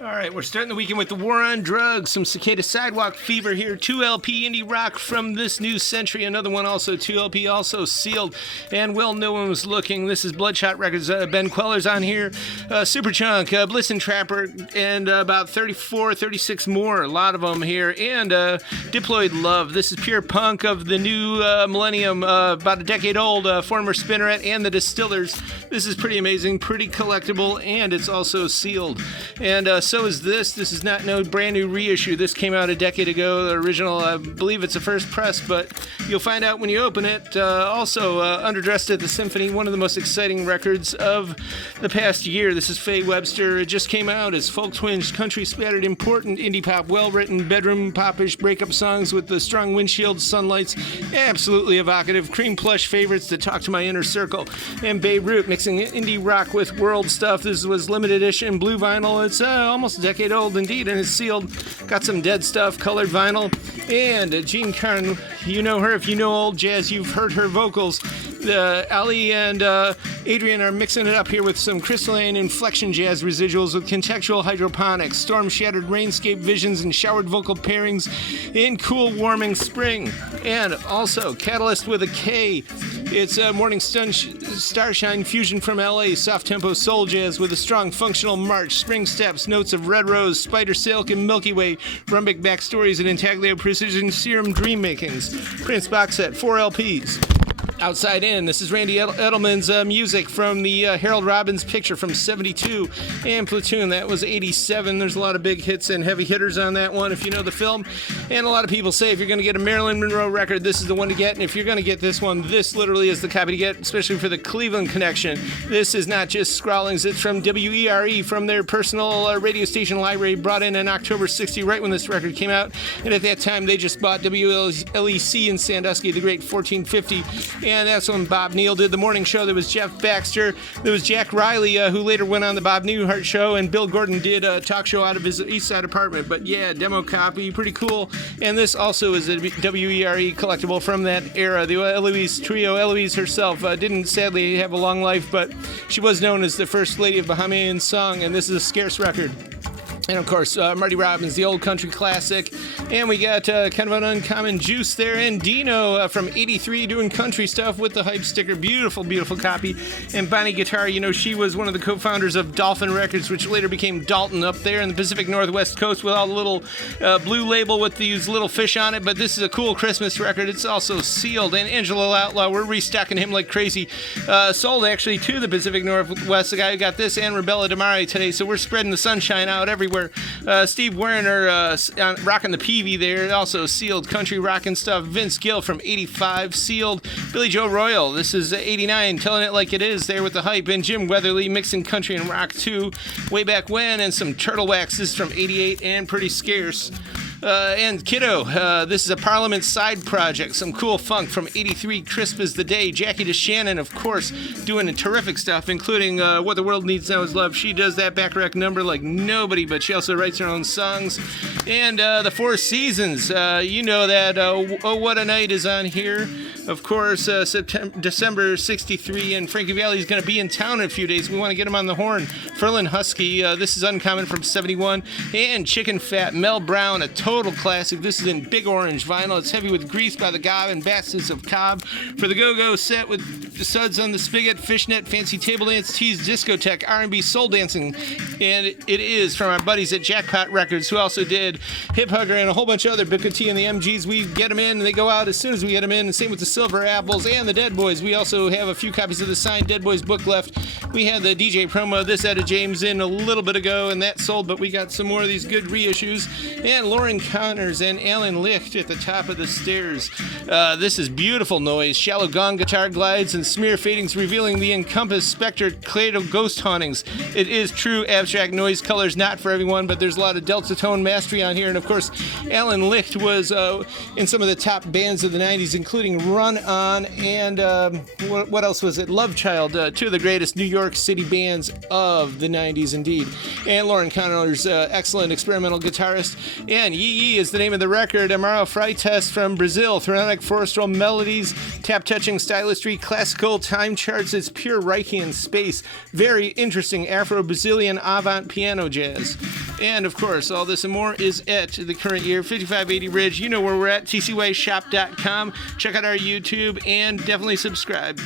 All right, we're starting the weekend with the War on Drugs, some Cicada Sidewalk Fever here, 2LP indie rock from this new century, another one also 2LP, also sealed, and well, no one was looking. This is Bloodshot Records, Ben Queller's on here, Superchunk, Bliss and Trapper, and about 34, 36 more, a lot of them here, and Diploid Love. This is pure punk of the new millennium, about a decade old, former Spinneret and the Distillers. This is pretty amazing, pretty collectible, and it's also sealed. And so is this. This is not no brand new reissue. This came out a decade ago. The original, I believe it's a first press, but you'll find out when you open it. Also, Underdressed at the Symphony, one of the most exciting records of the past year. This is Faye Webster. It just came out as folk twinge, country spattered, important indie pop, well-written, bedroom popish breakup songs with the strong windshield sunlights. Absolutely evocative. Cream plush favorites that talk to my inner circle. And Beirut mixing indie rock with world stuff. This was limited edition blue vinyl. It's almost a decade old indeed, and it's sealed. Got some dead stuff, colored vinyl. And Jean Carn, you know her. If you know old jazz, you've heard her vocals. Ali and Adrian are mixing it up here with some crystalline inflection jazz residuals with contextual hydroponics, storm-shattered rainscape visions, and showered vocal pairings in cool, warming spring. And also, Catalyst with a K. It's Morning Starshine fusion from LA, soft-tempo soul jazz with a strong functional march, spring steps, notes of red rose, spider silk, and Milky Way, rumbic backstories, and intaglio precision serum dream makings. Prince box set, 4 LPs. Outside In, this is Randy Edelman's music from the Harold Robbins picture from 72, and Platoon, that was 87. There's a lot of big hits and heavy hitters on that one, if you know the film. And a lot of people say if you're going to get a Marilyn Monroe record, this is the one to get. And if you're going to get this one, this literally is the copy to get, especially for the Cleveland connection. This is not just scrawlings. It's from WERE, from their personal radio station library, brought in October 60, right when this record came out. And at that time, they just bought WLEC in Sandusky, the great 1450. And that's when Bob Neal did the morning show. There was Jeff Baxter. There was Jack Riley, who later went on the Bob Newhart show. And Bill Gordon did a talk show out of his East Side apartment. But yeah, demo copy, pretty cool. And this also is a WERE collectible from that era. The Eloise Trio. Eloise herself didn't sadly have a long life, but she was known as the first lady of Bahamian song. And this is a scarce record. And, of course, Marty Robbins, the old country classic. And we got kind of an uncommon juice there. And Dino from 83 doing country stuff with the hype sticker. Beautiful, beautiful copy. And Bonnie Guitar, you know, she was one of the co-founders of Dolphin Records, which later became Dalton up there in the Pacific Northwest coast with all the little blue label with these little fish on it. But this is a cool Christmas record. It's also sealed. And Angelo Outlaw, we're restocking him like crazy. Sold, actually, to the Pacific Northwest. The guy who got this and Rebella Damari today. So we're spreading the sunshine out everywhere. Steve Werner rocking the Peavey there, also sealed country rocking stuff. Vince Gill from 85, sealed. Billy Joe Royal, this is 89, telling it like it is there with the hype. And Jim Weatherly mixing country and rock too, way back when. And some Turtle Wax, this is from 88 and pretty scarce. And Kiddo, this is a Parliament side project, some cool funk from 83, Crisp as the Day. Jackie DeShannon, of course, doing terrific stuff, including What the World Needs Now Is Love. She does that back-rack number like nobody, but she also writes her own songs. And the Four Seasons, you know that Oh What a Night is on here. Of course, December 63, and Frankie Valli is going to be in town in a few days. We want to get him on the horn. Ferlin Husky, this is Uncommon from 71. And Chicken Fat, Mel Brown, a total classic. This is in big orange vinyl. It's heavy with Grease by the Gob and Bastards of Cobb. For the Go-Go set with Suds on the Spigot, Fishnet, Fancy Table Dance, Tease, Discotheque, R&B, Soul Dancing. And it is from our buddies at Jackpot Records, who also did Hip Hugger and a whole bunch of other Booker T and the MGs. We get them in, and they go out as soon as we get them in. And same with the Silver Apples and the Dead Boys. We also have a few copies of the signed Dead Boys book left. We had the DJ promo, this Etta James, in a little bit ago, and that sold, but we got some more of these good reissues. And Lauren Connors and Alan Licht at the top of the stairs. This is beautiful noise. Shallow gong guitar glides and smear fadings revealing the Encompass Spectre Clado ghost hauntings. It is true abstract noise colors, not for everyone, but there's a lot of delta tone mastery on here. And of course, Alan Licht was in some of the top bands of the 90s, including Run On and what else was it? Love Child, two of the greatest New York City bands of the 90s indeed. And Lauren Connors, excellent experimental guitarist. And Yee Yee is the name of the record. Amaro Freitas from Brazil. Thronic forestal melodies, tap-touching stylistry, classical time charts. It's pure Reichian space. Very interesting Afro-Brazilian avant piano jazz. And of course, all this and more is at the current year 5580 Ridge. You know where we're at, tcwayshop.com. Check out our YouTube and definitely subscribe.